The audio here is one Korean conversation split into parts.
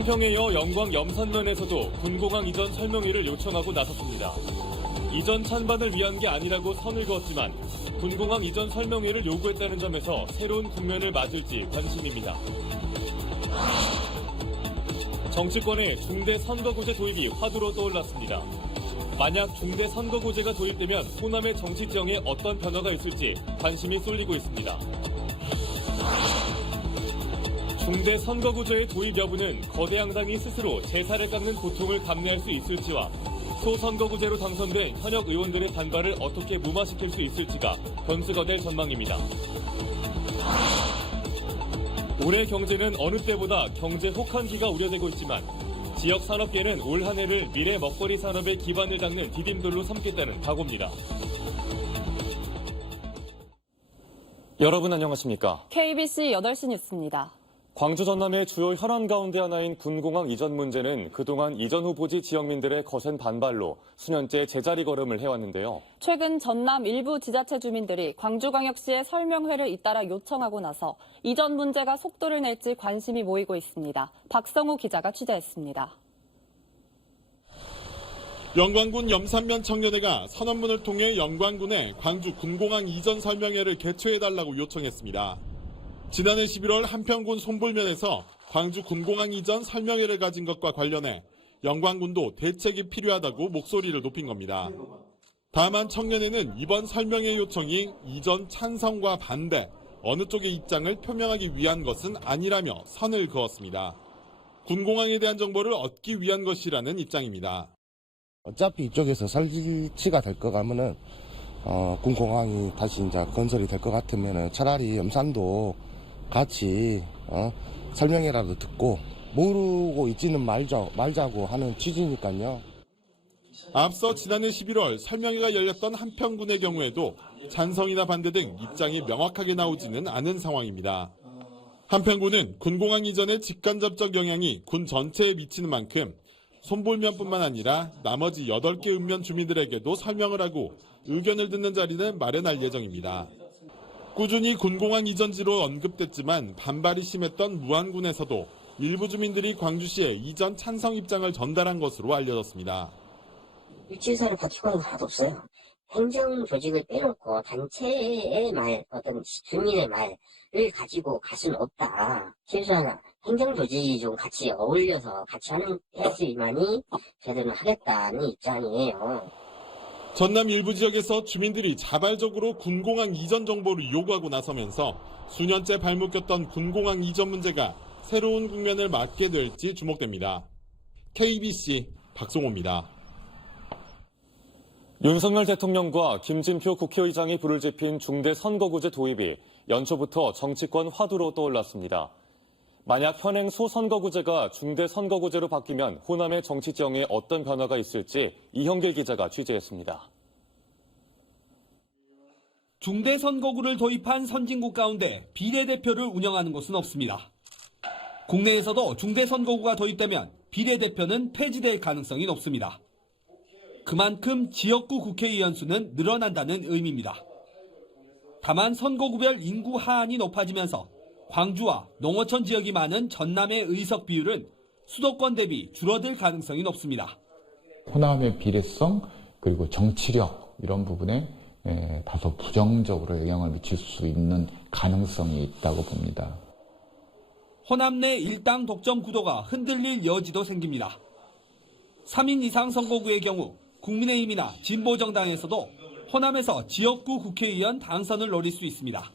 한평에 이어 영광 염산면에서도 군공항 이전 설명회를 요청하고 나섰습니다. 이전 찬반을 위한 게 아니라고 선을 그었지만 군공항 이전 설명회를 요구했다는 점에서 새로운 국면을 맞을지 관심입니다. 정치권의 중대 선거구제 도입이 화두로 떠올랐습니다. 만약 중대 선거구제가 도입되면 호남의 정치 지형에 어떤 변화가 있을지 관심이 쏠리고 있습니다. 중대 선거구제의 도입 여부는 거대 양당이 스스로 제사를 깎는 고통을 감내할 수 있을지와 소선거구제로 당선된 현역 의원들의 반발을 어떻게 무마시킬 수 있을지가 변수가 될 전망입니다. 올해 경제는 어느 때보다 경제 혹한기가 우려되고 있지만 지역 산업계는 올 한 해를 미래 먹거리 산업의 기반을 닦는 디딤돌로 삼겠다는 각오입니다. 여러분 안녕하십니까? KBC 8시 뉴스입니다. 광주 전남의 주요 현안 가운데 하나인 군공항 이전 문제는 그동안 이전 후보지 지역민들의 거센 반발로 수년째 제자리 걸음을 해왔는데요. 최근 전남 일부 지자체 주민들이 광주광역시에 설명회를 잇따라 요청하고 나서 이전 문제가 속도를 낼지 관심이 모이고 있습니다. 박성우 기자가 취재했습니다. 영광군 염산면 청년회가 선언문을 통해 영광군에 광주 군공항 이전 설명회를 개최해달라고 요청했습니다. 지난해 11월 한평군 손불면에서 광주 군공항 이전 설명회를 가진 것과 관련해 영광군도 대책이 필요하다고 목소리를 높인 겁니다. 다만 청년회는 이번 설명회 요청이 이전 찬성과 반대, 어느 쪽의 입장을 표명하기 위한 것은 아니라며 선을 그었습니다. 군공항에 대한 정보를 얻기 위한 것이라는 입장입니다. 어차피 이쪽에서 설치가 될 거 가면은 군공항이 다시 이제 건설이 될 것 같으면은 차라리 염산도 같이 설명회라도 듣고 모르고 있지는 말자고 하는 취지니까요. 앞서 지난해 11월 설명회가 열렸던 한평군의 경우에도 찬성이나 반대 등 입장이 명확하게 나오지는 않은 상황입니다. 한평군은 군공항 이전의 직간접적 영향이 군 전체에 미치는 만큼 손불면뿐만 아니라 나머지 8개 읍면 주민들에게도 설명을 하고 의견을 듣는 자리는 마련할 예정입니다. 꾸준히 군공항 이전지로 언급됐지만 반발이 심했던 무안군에서도 일부 주민들이 광주시에 이전 찬성 입장을 전달한 것으로 알려졌습니다. 일치사를 받치고 하는 거 하나도 없어요. 행정 조직을 빼놓고 단체의 말, 어떤 주민의 말을 가지고 갈 수는 없다. 최소한 행정 조직이 좀 같이 어울려서 같이 해야지만이 제대로 하겠다는 입장이에요. 전남 일부 지역에서 주민들이 자발적으로 군공항 이전 정보를 요구하고 나서면서 수년째 발목혔던 군공항 이전 문제가 새로운 국면을 맞게 될지 주목됩니다. KBC 박송호입니다. 윤석열 대통령과 김진표 국회의장이 불을 지핀 중대 선거구제 도입이 연초부터 정치권 화두로 떠올랐습니다. 만약 현행 소선거구제가 중대 선거구제로 바뀌면 호남의 정치 지형에 어떤 변화가 있을지 이형길 기자가 취재했습니다. 중대 선거구를 도입한 선진국 가운데 비례대표를 운영하는 곳은 없습니다. 국내에서도 중대 선거구가 도입되면 비례대표는 폐지될 가능성이 높습니다. 그만큼 지역구 국회의원 수는 늘어난다는 의미입니다. 다만 선거구별 인구 하한이 높아지면서 광주와 농어촌 지역이 많은 전남의 의석 비율은 수도권 대비 줄어들 가능성이 높습니다. 호남의 비례성 그리고 정치력 이런 부분에 다소 부정적으로 영향을 미칠 수 있는 가능성이 있다고 봅니다. 호남 내 일당 독점 구도가 흔들릴 여지도 생깁니다. 3인 이상 선거구의 경우 국민의힘이나 진보정당에서도 호남에서 지역구 국회의원 당선을 노릴 수 있습니다.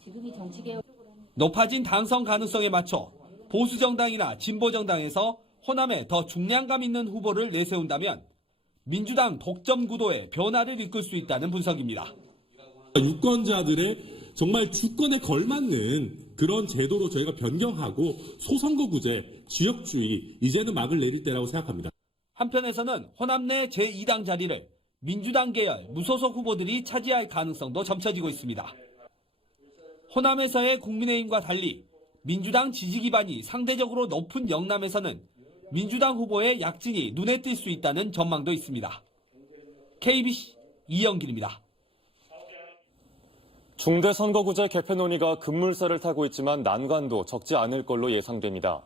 높아진 당선 가능성에 맞춰 보수정당이나 진보정당에서 호남에 더 중량감 있는 후보를 내세운다면 민주당 독점 구도의 변화를 이끌 수 있다는 분석입니다. 유권자들의 정말 주권에 걸맞는 그런 제도로 저희가 변경하고 소선거구제, 지역주의 이제는 막을 내릴 때라고 생각합니다. 한편에서는 호남 내 제2당 자리를 민주당 계열 무소속 후보들이 차지할 가능성도 점쳐지고 있습니다. 호남에서의 국민의힘과 달리 민주당 지지 기반이 상대적으로 높은 영남에서는 민주당 후보의 약진이 눈에 띌 수 있다는 전망도 있습니다. KBC 이영길입니다. 중대 선거구제 개편 논의가 급물살을 타고 있지만 난관도 적지 않을 걸로 예상됩니다.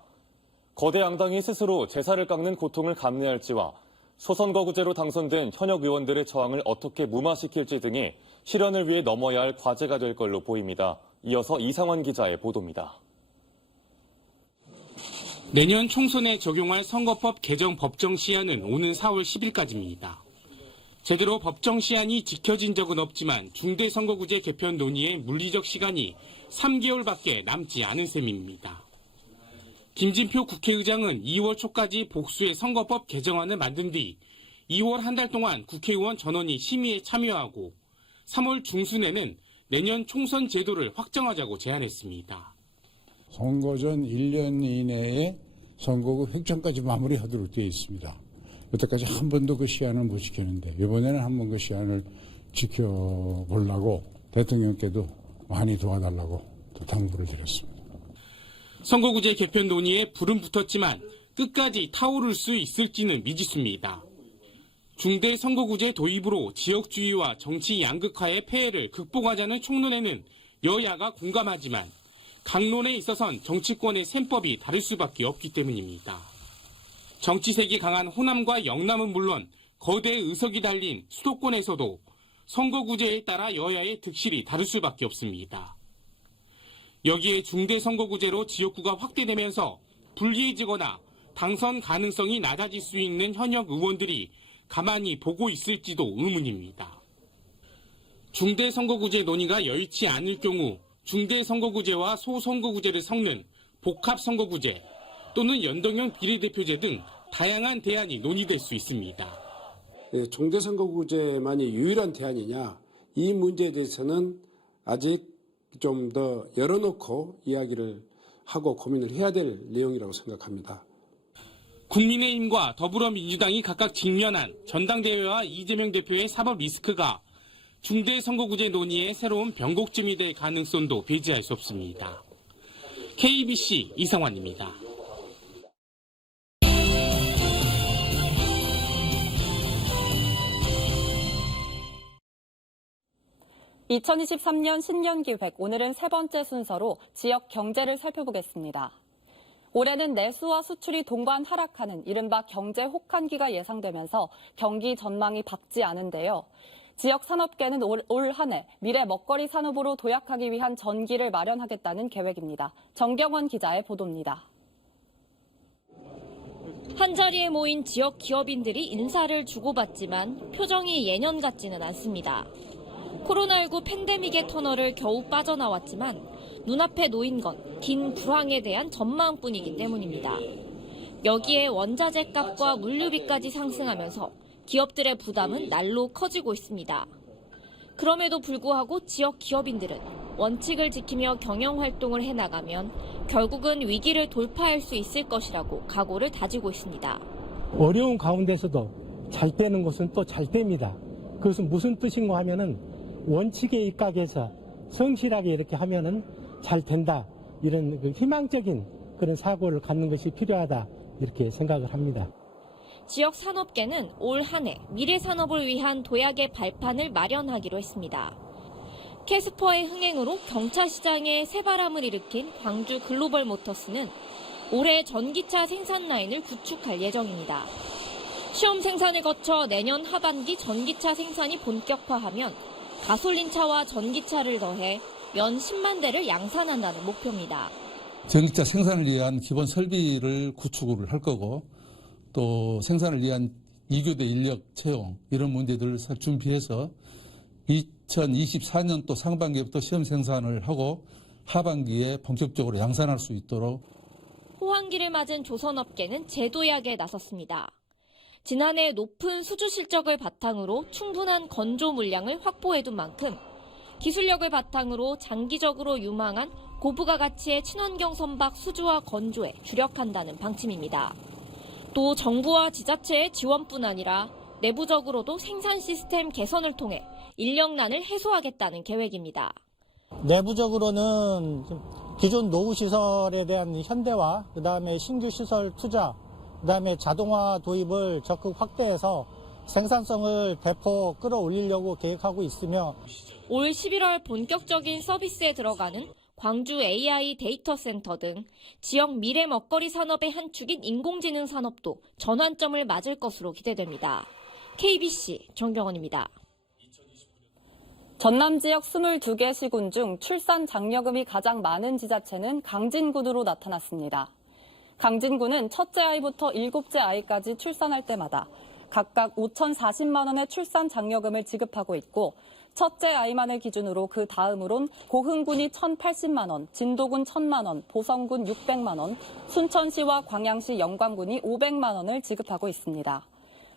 거대 양당이 스스로 제사를 깎는 고통을 감내할지와 소선거구제로 당선된 현역 의원들의 저항을 어떻게 무마시킬지 등이 실현을 위해 넘어야 할 과제가 될 걸로 보입니다. 이어서 이상환 기자의 보도입니다. 내년 총선에 적용할 선거법 개정 법정 시한은 오는 4월 10일까지입니다. 제대로 법정 시한이 지켜진 적은 없지만 중대선거구제 개편 논의에 물리적 시간이 3개월밖에 남지 않은 셈입니다. 김진표 국회의장은 2월 초까지 복수의 선거법 개정안을 만든 뒤 2월 한 달 동안 국회의원 전원이 심의에 참여하고 3월 중순에는 내년 총선 제도를 확정하자고 제안했습니다. 선거 전 1년 이내에 선거구 획정까지 마무리하도록 되어 있습니다. 여태까지 한 번도 그 시한을 못 지켰는데 이번에는 한 번 그 시한을 지켜보려고 대통령께도 많이 도와달라고 또 당부를 드렸습니다. 선거구제 개편 논의에 불은 붙었지만 끝까지 타오를 수 있을지는 미지수입니다. 중대 선거구제 도입으로 지역주의와 정치 양극화의 폐해를 극복하자는 총론에는 여야가 공감하지만 강론에 있어선 정치권의 셈법이 다를 수밖에 없기 때문입니다. 정치색이 강한 호남과 영남은 물론 거대 의석이 달린 수도권에서도 선거구제에 따라 여야의 득실이 다를 수밖에 없습니다. 여기에 중대선거구제로 지역구가 확대되면서 불리해지거나 당선 가능성이 낮아질 수 있는 현역 의원들이 가만히 보고 있을지도 의문입니다. 중대선거구제 논의가 여의치 않을 경우 중대선거구제와 소선거구제를 섞는 복합선거구제 또는 연동형 비례대표제 등 다양한 대안이 논의될 수 있습니다. 중대선거구제만이 유일한 대안이냐, 이 문제에 대해서는 아직 좀 더 열어놓고 이야기를 하고 고민을 해야 될 내용이라고 생각합니다. 국민의힘과 더불어민주당이 각각 직면한 전당대회와 이재명 대표의 사법 리스크가 중대선거구제 논의의 새로운 변곡점이 될 가능성도 배제할 수 없습니다. KBC 이상환입니다. 2023년 신년기획, 오늘은 세 번째 순서로 지역 경제를 살펴보겠습니다. 올해는 내수와 수출이 동반 하락하는 이른바 경제 혹한기가 예상되면서 경기 전망이 밝지 않은데요. 지역 산업계는 올 한 해 미래 먹거리 산업으로 도약하기 위한 전기를 마련하겠다는 계획입니다. 정경원 기자의 보도입니다. 한자리에 모인 지역 기업인들이 인사를 주고받지만 표정이 예년 같지는 않습니다. 코로나19 팬데믹의 터널을 겨우 빠져나왔지만 눈앞에 놓인 건 긴 불황에 대한 전망뿐이기 때문입니다. 여기에 원자재 값과 물류비까지 상승하면서 기업들의 부담은 날로 커지고 있습니다. 그럼에도 불구하고 지역 기업인들은 원칙을 지키며 경영 활동을 해나가면 결국은 위기를 돌파할 수 있을 것이라고 각오를 다지고 있습니다. 어려운 가운데서도 잘 되는 곳은 또 잘 됩니다. 그것은 무슨 뜻인가 하면은 원칙에 입각해서 성실하게 이렇게 하면은 잘 된다. 이런 희망적인 그런 사고를 갖는 것이 필요하다. 이렇게 생각을 합니다. 지역 산업계는 올 한 해 미래 산업을 위한 도약의 발판을 마련하기로 했습니다. 캐스퍼의 흥행으로 경차 시장에 새바람을 일으킨 광주 글로벌 모터스는 올해 전기차 생산 라인을 구축할 예정입니다. 시험 생산을 거쳐 내년 하반기 전기차 생산이 본격화하면 가솔린차와 전기차를 더해 연 10만 대를 양산한다는 목표입니다. 전기차 생산을 위한 기본 설비를 구축을 할 거고 또 생산을 위한 2교대 인력 채용 이런 문제들을 준비해서 2024년도 상반기부터 시험 생산을 하고 하반기에 본격적으로 양산할 수 있도록. 호황기를 맞은 조선업계는 재도약에 나섰습니다. 지난해 높은 수주 실적을 바탕으로 충분한 건조 물량을 확보해둔 만큼 기술력을 바탕으로 장기적으로 유망한 고부가 가치의 친환경 선박 수주와 건조에 주력한다는 방침입니다. 또 정부와 지자체의 지원뿐 아니라 내부적으로도 생산 시스템 개선을 통해 인력난을 해소하겠다는 계획입니다. 내부적으로는 기존 노후 시설에 대한 현대화, 그다음에 신규 시설 투자, 그다음에 자동화 도입을 적극 확대해서 생산성을 대폭 끌어올리려고 계획하고 있으며 올 11월 본격적인 서비스에 들어가는 광주 AI 데이터 센터 등 지역 미래 먹거리 산업의 한 축인 인공지능 산업도 전환점을 맞을 것으로 기대됩니다. KBC 정경원입니다. 전남 지역 22개 시군 중 출산 장려금이 가장 많은 지자체는 강진군으로 나타났습니다. 강진군은 첫째 아이부터 7째 아이까지 출산할 때마다 각각 5,040만 원의 출산 장려금을 지급하고 있고 첫째 아이만을 기준으로 그 다음으론 고흥군이 1,080만 원, 진도군 1,000만 원, 보성군 600만 원, 순천시와 광양시 영광군이 500만 원을 지급하고 있습니다.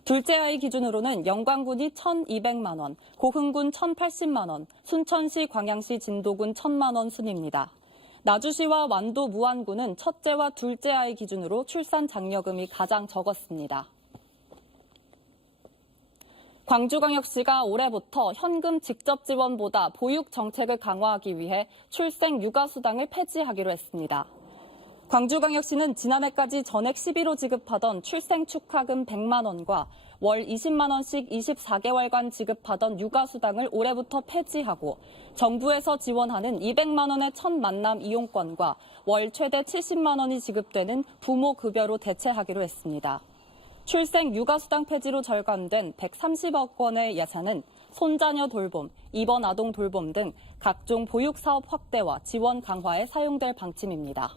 둘째 아이 기준으로는 영광군이 1,200만 원, 고흥군 1,080만 원, 순천시, 광양시, 진도군 1,000만 원 순입니다. 나주시와 완도, 무안군은 첫째와 둘째 아이 기준으로 출산 장려금이 가장 적었습니다. 광주광역시가 올해부터 현금 직접 지원보다 보육 정책을 강화하기 위해 출생 육아수당을 폐지하기로 했습니다. 광주광역시는 지난해까지 전액 11호 지급하던 출생 축하금 100만 원과 월 20만 원씩 24개월간 지급하던 육아수당을 올해부터 폐지하고 정부에서 지원하는 200만 원의 첫 만남 이용권과 월 최대 70만 원이 지급되는 부모 급여로 대체하기로 했습니다. 출생 육아수당 폐지로 절감된 130억 원의 예산은 손자녀 돌봄, 입원 아동 돌봄 등 각종 보육사업 확대와 지원 강화에 사용될 방침입니다.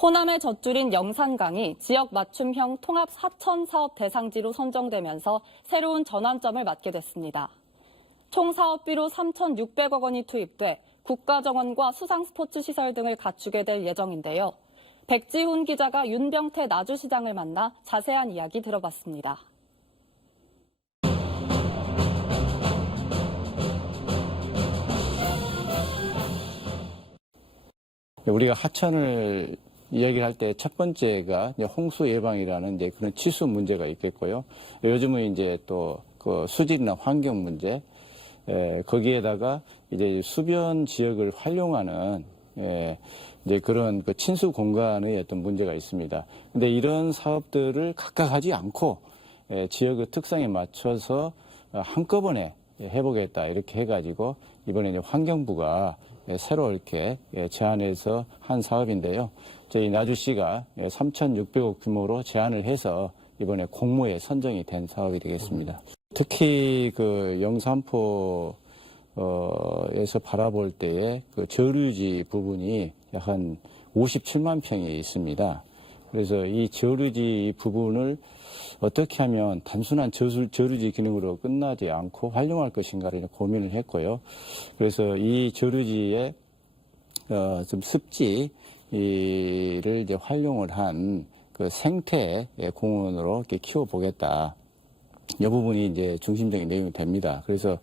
호남의 젖줄인 영산강이 지역 맞춤형 통합 하천 사업 대상지로 선정되면서 새로운 전환점을 맞게 됐습니다. 총 사업비로 3,600억 원이 투입돼 국가정원과 수상스포츠 시설 등을 갖추게 될 예정인데요. 백지훈 기자가 윤병태 나주시장을 만나 자세한 이야기 들어봤습니다. 우리가 하천을 이야기를 할 때 첫 번째가 홍수 예방이라는 이제 그런 치수 문제가 있겠고요. 요즘은 이제 또 그 수질이나 환경 문제, 거기에다가 이제 수변 지역을 활용하는 이제 그런 그 친수 공간의 어떤 문제가 있습니다. 근데 이런 사업들을 각각 하지 않고 지역의 특성에 맞춰서 한꺼번에 해보겠다 이렇게 해가지고 이번에 이제 환경부가 새로 이렇게 제안해서 한 사업인데요. 저희 나주시가 3,600억 규모로 제안을 해서 이번에 공모에 선정이 된 사업이 되겠습니다. 특히 그 영산포에서 바라볼 때에 그 저류지 부분이 약 한 57만 평이 있습니다. 그래서 이 저류지 부분을 어떻게 하면 단순한 저류지 기능으로 끝나지 않고 활용할 것인가를 고민을 했고요. 그래서 이 저류지에 좀 습지를 이제 활용을 한 그 생태 공원으로 이렇게 키워보겠다. 이 부분이 이제 중심적인 내용이 됩니다. 그래서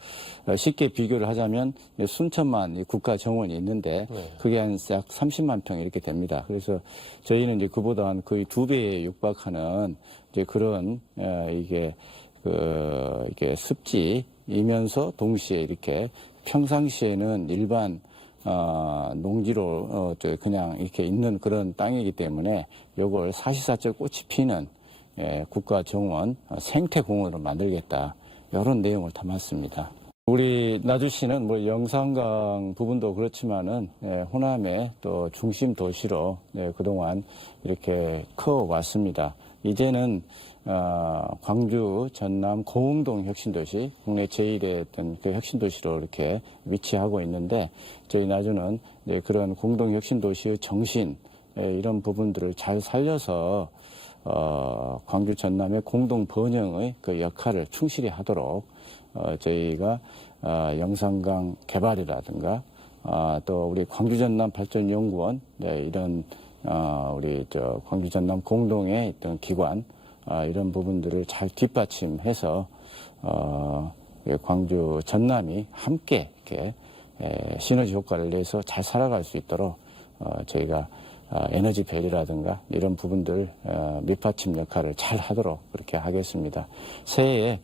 쉽게 비교를 하자면 순천만 국가 정원이 있는데 그게 한 약 30만 평 이렇게 됩니다. 그래서 저희는 이제 그보다 한 거의 2배에 육박하는 이제 그런 이게 습지이면서 동시에 이렇게 평상시에는 일반 농지로 그냥 이렇게 있는 그런 땅이기 때문에 요걸 사시사철 꽃이 피는 국가정원 생태공원으로 만들겠다. 이런 내용을 담았습니다. 우리 나주시는 뭐 영산강 부분도 그렇지만은 호남의 또 중심 도시로 그동안 이렇게 커왔습니다. 이제는 광주, 전남, 공동 혁신도시, 국내 제1의 어떤 그 혁신도시로 이렇게 위치하고 있는데 저희 나주는 그런 공동 혁신도시의 정신 이런 부분들을 잘 살려서 광주 전남의 공동 번영의 그 역할을 충실히 하도록 저희가 영산강 개발이라든가 또 우리 광주 전남 발전연구원 이런 우리 광주 전남 공동의 어떤 기관 이런 부분들을 잘 뒷받침해서 광주 전남이 함께 이렇게 시너지 효과를 내서 잘 살아갈 수 있도록 저희가 에너지 밸리라든가 이런 부분들 밑받침 역할을 잘 하도록 그렇게 하겠습니다. 새해에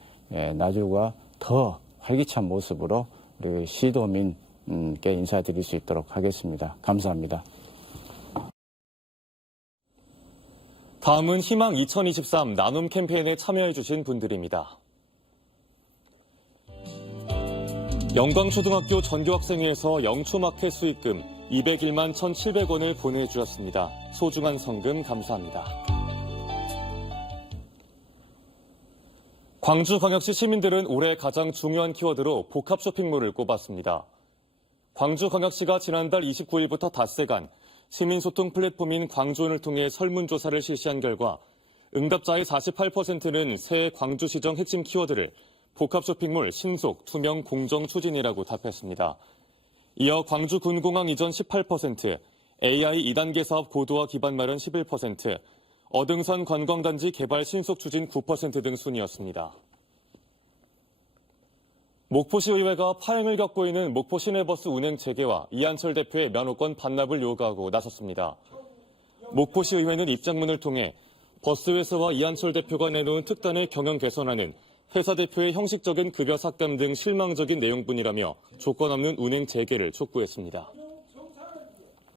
나주가 더 활기찬 모습으로 우리 시도민께 인사드릴 수 있도록 하겠습니다. 감사합니다. 다음은 희망 2023 나눔 캠페인에 참여해주신 분들입니다. 영광초등학교 전교학생회에서 영초마켓 수익금 201만 1,700원을 보내주었습니다. 소중한 성금 감사합니다. 광주광역시 시민들은 올해 가장 중요한 키워드로 복합 쇼핑몰을 꼽았습니다. 광주광역시가 지난달 29일부터 닷새간 시민소통 플랫폼인 광주온을 통해 설문조사를 실시한 결과 응답자의 48%는 새해 광주시정 핵심 키워드를 복합 쇼핑몰 신속, 투명, 공정 추진이라고 답했습니다. 이어 광주군공항 이전 18%, AI 2단계 사업 고도화 기반 마련 11%, 어등산 관광단지 개발 신속 추진 9% 등 순이었습니다. 목포시 의회가 파행을 겪고 있는 목포 시내버스 운행 재개와 이한철 대표의 면허권 반납을 요구하고 나섰습니다. 목포시 의회는 입장문을 통해 버스 회사와 이한철 대표가 내놓은 특단의 경영 개선안은 회사 대표의 형식적인 급여 삭감 등 실망적인 내용뿐이라며 조건 없는 운행 재개를 촉구했습니다.